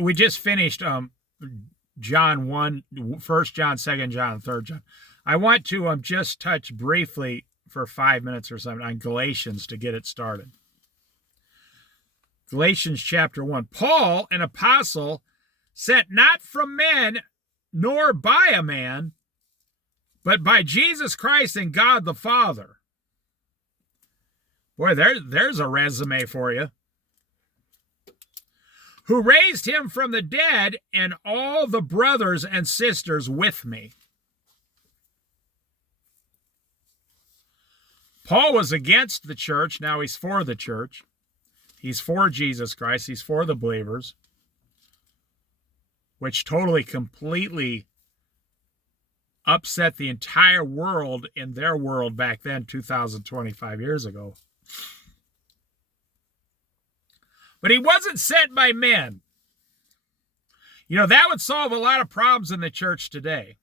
We just finished John 1, 1 John, 2 John, 3 John. I want to just touch briefly for 5 minutes or something on Galatians to get it started. Galatians chapter 1. Paul, an apostle, sent not from men, nor by a man, but by Jesus Christ and God the Father. Boy, there's a resume for you. Who raised him from the dead, and all the brothers and sisters with me. Paul was against the church. Now he's for the church. He's for Jesus Christ. He's for the believers, which totally, completely upset the entire world in their world back then, 2,025 years ago. But he wasn't sent by men. You know, that would solve a lot of problems in the church today.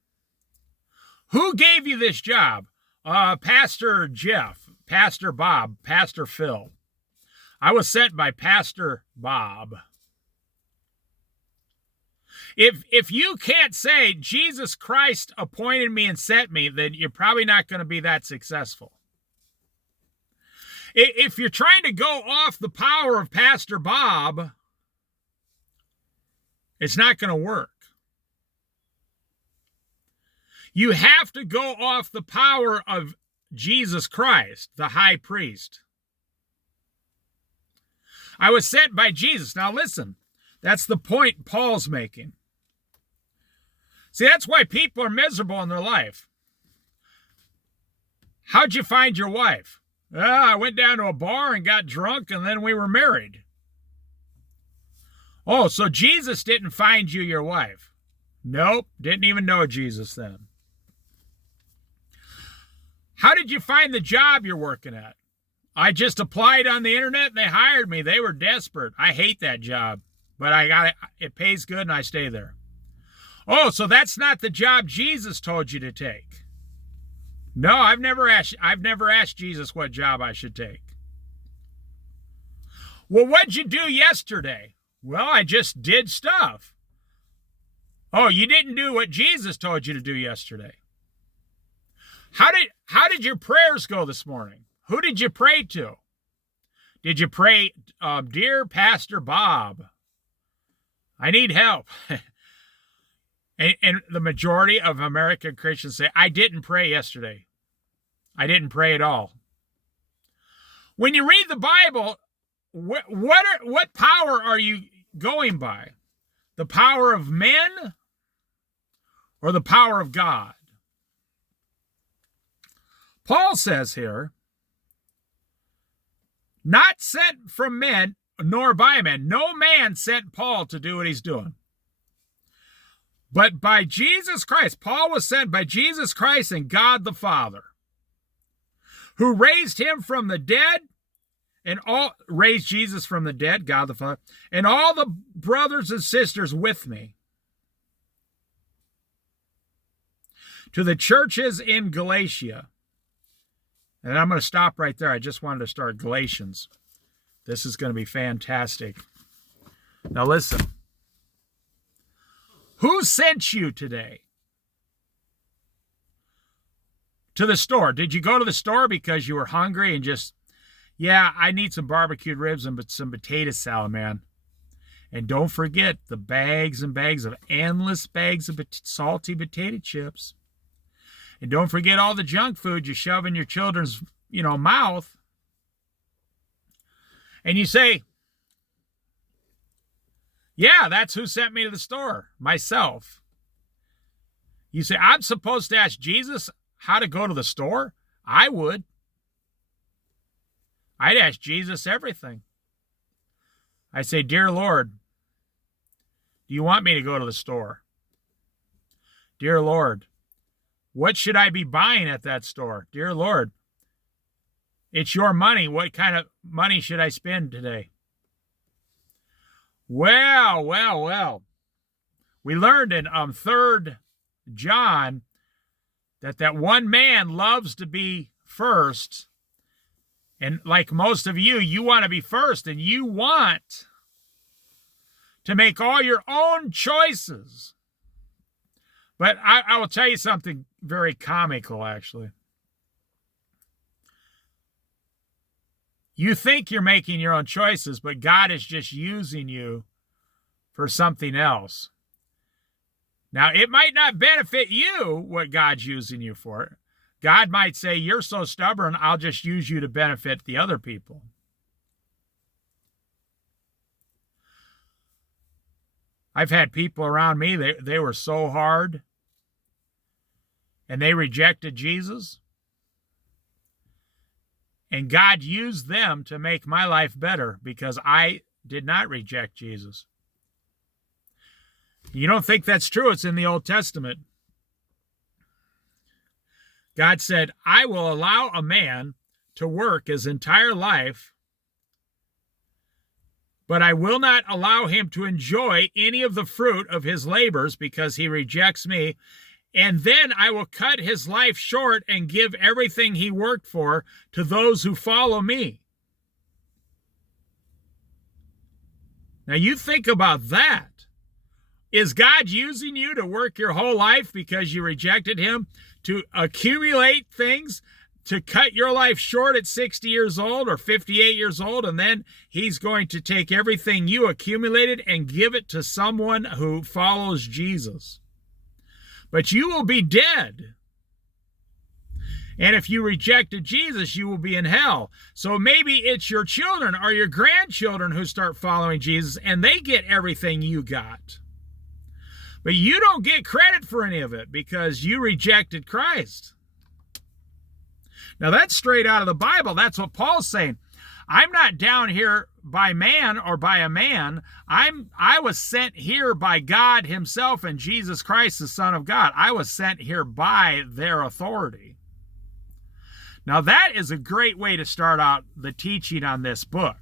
Who gave you this job? Pastor Jeff, Pastor Bob, Pastor Phil. I was sent by Pastor Bob. If you can't say Jesus Christ appointed me and sent me, then you're probably not going to be that successful. If you're trying to go off the power of Pastor Bob, it's not going to work. You have to go off the power of Jesus Christ, the high priest. I was sent by Jesus. Now listen, that's the point Paul's making. See, that's why people are miserable in their life. How'd you find your wife? I went down to a bar and got drunk, and then we were married. Oh, so Jesus didn't find you your wife? Nope, didn't even know Jesus then. How did you find the job you're working at? I just applied on the internet and they hired me. They were desperate. I hate that job, but I got it. It pays good and I stay there. Oh, so that's not the job Jesus told you to take. No, I've never asked Jesus what job I should take. Well, what'd you do yesterday? Well, I just did stuff. Oh, you didn't do what Jesus told you to do yesterday. How did your prayers go this morning? Who did you pray to? Did you pray, dear Pastor Bob, I need help? And the majority of American Christians say, I didn't pray yesterday. I didn't pray at all. When you read the Bible, what power are you going by? The power of men or the power of God? Paul says here, not sent from men, nor by men. No man sent Paul to do what he's doing. But by Jesus Christ. Paul was sent by Jesus Christ and God the Father, who raised him from the dead, and raised Jesus from the dead, God the Father, and all the brothers and sisters with me. To the churches in Galatia. And I'm going to stop right there. I just wanted to start Galatians. This is going to be fantastic. Now listen. Who sent you today to the store? Did you go to the store because you were hungry and just, yeah, I need some barbecued ribs and some potato salad, man. And don't forget the bags and bags of endless bags of salty potato chips. And don't forget all the junk food you shove in your children's, mouth. And you say, yeah, that's who sent me to the store, myself. You say, I'm supposed to ask Jesus how to go to the store? I would. I'd ask Jesus everything. I say, dear Lord, do you want me to go to the store? Dear Lord, what should I be buying at that store? Dear Lord, it's your money. What kind of money should I spend today? Well. We learned in 3 John that one man loves to be first. And like most of you, you want to be first and you want to make all your own choices. But I will tell you something very comical, actually. You think you're making your own choices, but God is just using you for something else. Now, it might not benefit you what God's using you for. God might say, you're so stubborn, I'll just use you to benefit the other people. I've had people around me, they were so hard, and they rejected Jesus. And God used them to make my life better because I did not reject Jesus. You don't think that's true? It's in the Old Testament. God said, I will allow a man to work his entire life, but I will not allow him to enjoy any of the fruit of his labors because he rejects me. And then I will cut his life short and give everything he worked for to those who follow me. Now you think about that. Is God using you to work your whole life because you rejected him, to accumulate things, to cut your life short at 60 years old or 58 years old, and then he's going to take everything you accumulated and give it to someone who follows Jesus? But you will be dead. And if you rejected Jesus, you will be in hell. So maybe it's your children or your grandchildren who start following Jesus, and they get everything you got. But you don't get credit for any of it because you rejected Christ. Now that's straight out of the Bible. That's what Paul's saying. I'm not down here by man or by a man. I was sent here by God himself and Jesus Christ, the Son of God. I was sent here by their authority. Now that is a great way to start out the teaching on this book.